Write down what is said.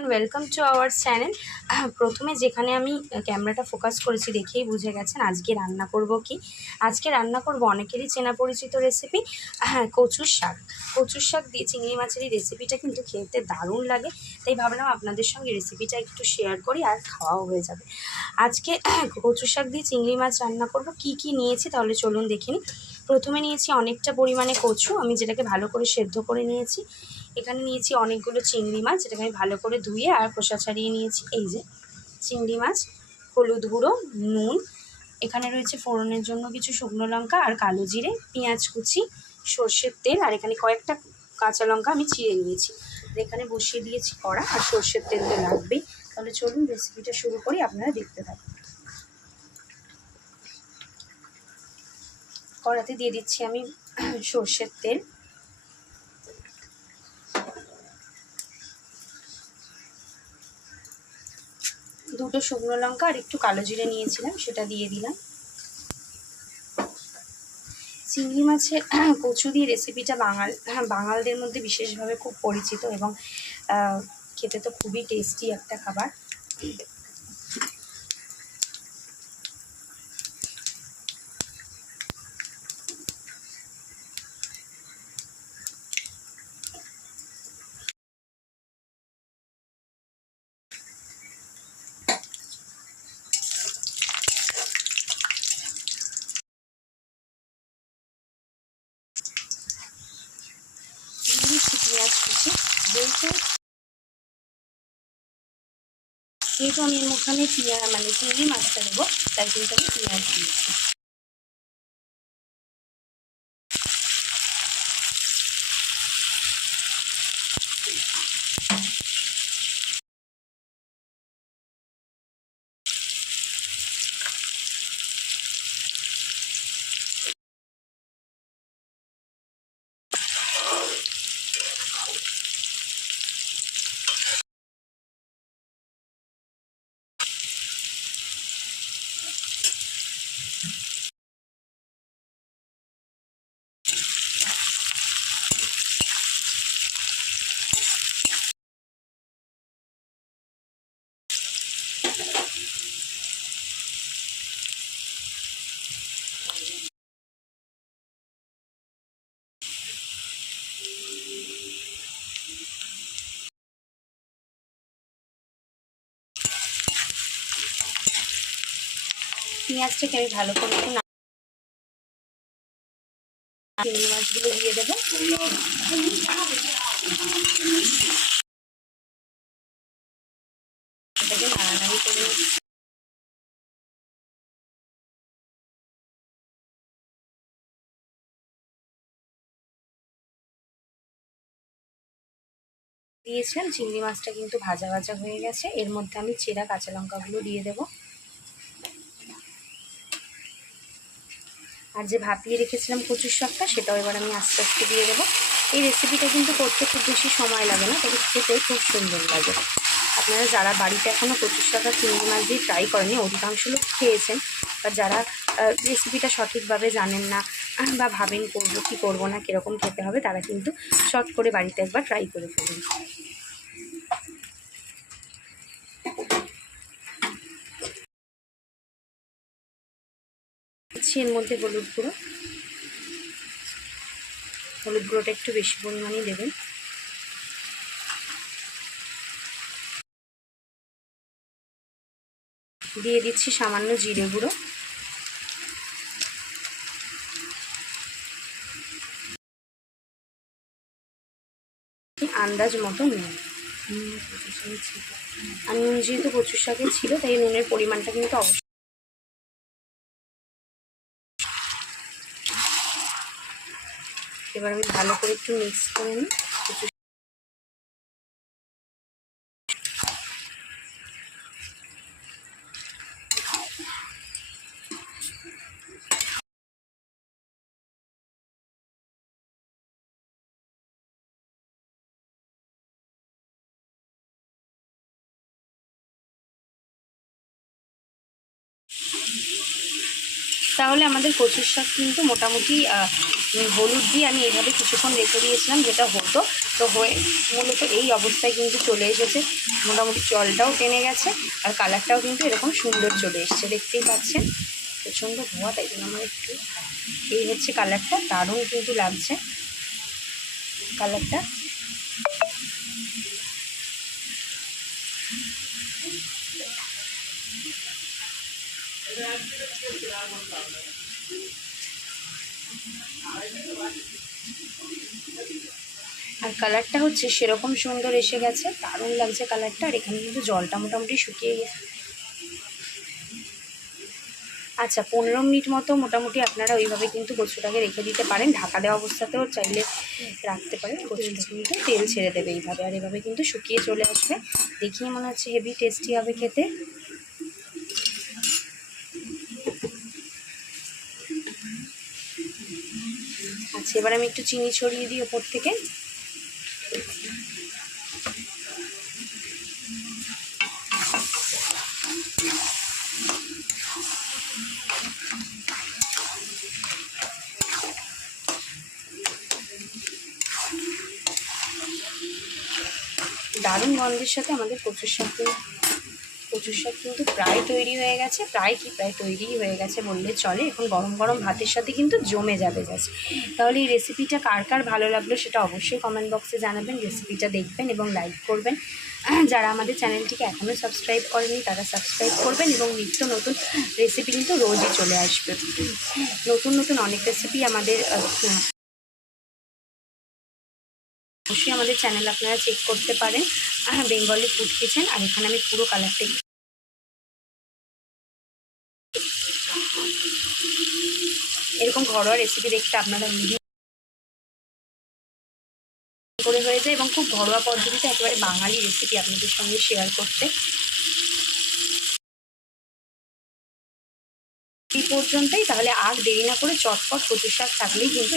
and welcome to our channel। প্রথমে যেখানে আমি ক্যামেরাটা ফোকাস করেছি দেখেই বুঝে গেছেন আজকে রান্না করব কি। আজকে রান্না করব অনেকেরই চেনা পরিচিত রেসিপি, কচুর শাক। কচুর শাক দিয়ে চিংড়ি মাছের এই রেসিপিটা কিন্তু খেতে দারুণ লাগে, তাই ভাবলাম আপনাদের সঙ্গে রেসিপিটা একটু শেয়ার করি আর খাওয়াও হয়ে যাবে। আজকে কচুর শাক দিয়ে চিংড়ি মাছ রান্না করব। কি কি নিয়েছি তাহলে চলুন দেখে নিই। প্রথমে নিয়েছি অনেকটা পরিমাণে কচু, আমি যেটাকে ভালো করে সেদ্ধ করে নিয়েছি। এখানে নিয়েছি অনেকগুলো চিংড়ি মাছ, যেটাকে আমি ভালো করে ধুয়ে আর খোসা ছাড়িয়ে নিয়েছি। এই যে চিংড়ি মাছ, হলুদ গুঁড়ো, নুন, এখানে রয়েছে ফোড়নের জন্য কিছু শুকনো লঙ্কা আর কালো জিরে, পেঁয়াজ কুচি, সর্ষের তেল, আর এখানে কয়েকটা কাঁচা লঙ্কা আমি চিড়ে নিয়েছি। আর এখানে বসিয়ে দিয়েছি কড়া, আর সর্ষের তেল তো লাগবেই। তাহলে চলুন রেসিপিটা শুরু করি, আপনারা দেখতে থাকুন। কড়াতে দিয়ে দিচ্ছি আমি সর্ষের তেল, দুটো শুকনো লঙ্কা আর একটু কালো জিরে নিয়েছিলাম, সেটা দিয়ে দিলাম। চিংড়ি মাছের কচু দিয়ে রেসিপিটা বাঙালদের মধ্যে বিশেষভাবে খুব পরিচিত এবং খেতে তো খুবই টেস্টি একটা খাবার। পেঁয়াজ কুচি, যেহেতু আমি এর মধ্যে চিংড়ি মাছটা দেবো, তাই কিন্তু আমি পেঁয়াজ দিয়েছি। পেঁয়াজটাকে আমি ভালো করে একটু চিংড়ি মাছগুলো দিয়ে দেবো। এটাকে নাড়ানাড়ি করে দিয়েছিলাম। চিংড়ি মাছটা কিন্তু ভাজা ভাজা হয়ে গেছে। এর মধ্যে আমি চেরা কাঁচা লঙ্কাগুলো দিয়ে দেবো, আর যে ভাপিয়ে রেখেছিলাম কচুর শাকটা সেটাও এবার আমি আস্তে আস্তে দিয়ে দেবো। এই রেসিপিটা কিন্তু করতে খুব বেশি সময় লাগে না, তবে খেতে খুব সুন্দর লাগে। আপনারা যারা বাড়িতে এখনও কচুর শাক আর চিংড়ি মাছ দিয়ে ট্রাই করেনি, অধিকাংশ লোক খেয়েছেন, বা যারা রেসিপিটা সঠিকভাবে জানেন না বা ভাবেন করবো কি করবো না, কীরকম খেতে হবে, তারা কিন্তু শর্ট করে বাড়িতে একবার ট্রাই করে ফেলুন। এর মধ্যে হলুদ গুঁড়োটা একটু বেশি পরিমাণেই দেবেন। দিয়ে দিচ্ছি সামান্য জিরে গুঁড়ো, আন্দাজ মতো নুন। আর নুন যেহেতু কচুর শাকে ছিল, তাই নুনের পরিমাণটা কিন্তু অবশ্যই। এবার আমি ভালো করে একটু মিক্স করে নিই। তাহলে আমাদের কচুর শাক কিন্তু মোটামুটি হলুদ দিয়ে আমি এইভাবে কিছুক্ষণ রেখে দিয়েছিলাম, যেটা হতো তো হয়ে মূলত এই অবস্থায় কিন্তু চলে এসেছে। মোটামুটি জলটাও টেনে গেছে আর কালারটাও কিন্তু এরকম সুন্দর চলে এসছে, দেখতেই পাচ্ছেন। প্রচণ্ড ধোয়া, তাই জন্য আমার একটু এই হচ্ছে কালারটা, দারুণ কিন্তু লাগছে কালারটা। আর কালারটা হচ্ছে সেরকম সুন্দর এসে গেছে, দারুণ লাগছে কালারটা। আর এখানে কিন্তু জলটা মোটামুটি শুকিয়ে গেছে। আচ্ছা 15 মিনিট মতো মোটামুটি আপনারা ওইভাবে কিন্তু কচুটাকে রেখে দিতে পারেন, ঢাকা দেওয়া অবস্থাতেও চাইলে রাখতে পারেন। কচুটা কিন্তু তেল ছেড়ে দেবে এইভাবে, আর এভাবে কিন্তু শুকিয়ে চলে আসবে। দেখিয়ে মনে হচ্ছে হেভি টেস্টি হবে খেতে। আচ্ছা এবার আমি একটু চিনি ছড়িয়ে দিই ওপর থেকে। দারুণ গন্ধের সাথে আমাদের কচুর শাক কিন্তু প্রায় তৈরি হয়ে গেছে, প্রায় তৈরিই হয়ে গেছে বললে চলে। এখন গরম গরম ভাতের সাথে কিন্তু জমে যাবে জাস্ট। তাহলে এই রেসিপিটা কার কার ভালো লাগলো সেটা অবশ্যই কমেন্ট বক্সে জানাবেন, রেসিপিটা দেখবেন এবং লাইক করবেন। যারা আমাদের চ্যানেলটিকে এখনও সাবস্ক্রাইব করেনি তারা সাবস্ক্রাইব করবেন, এবং নিত্য নতুন রেসিপি কিন্তু রোজই চলে আসবে। নতুন নতুন অনেক রেসিপি আমাদের অবশ্যই আমাদের চ্যানেল আপনারা চেক করতে পারেন, বেঙ্গলি ফুড কিচেন। আর এখানে আমি পুরো কালারটা এরকম ঘরোয়া রেসিপি দেখতে আপনারা করে হয়ে যায়, এবং খুব ঘরোয়া পদ্ধতিতে একেবারে বাঙালি রেসিপি আপনাদের সঙ্গে শেয়ার করতে। এই পর্যন্তই, তাহলে আর দেরি না করে চটপট কচুর শাক থাকলেই কিন্তু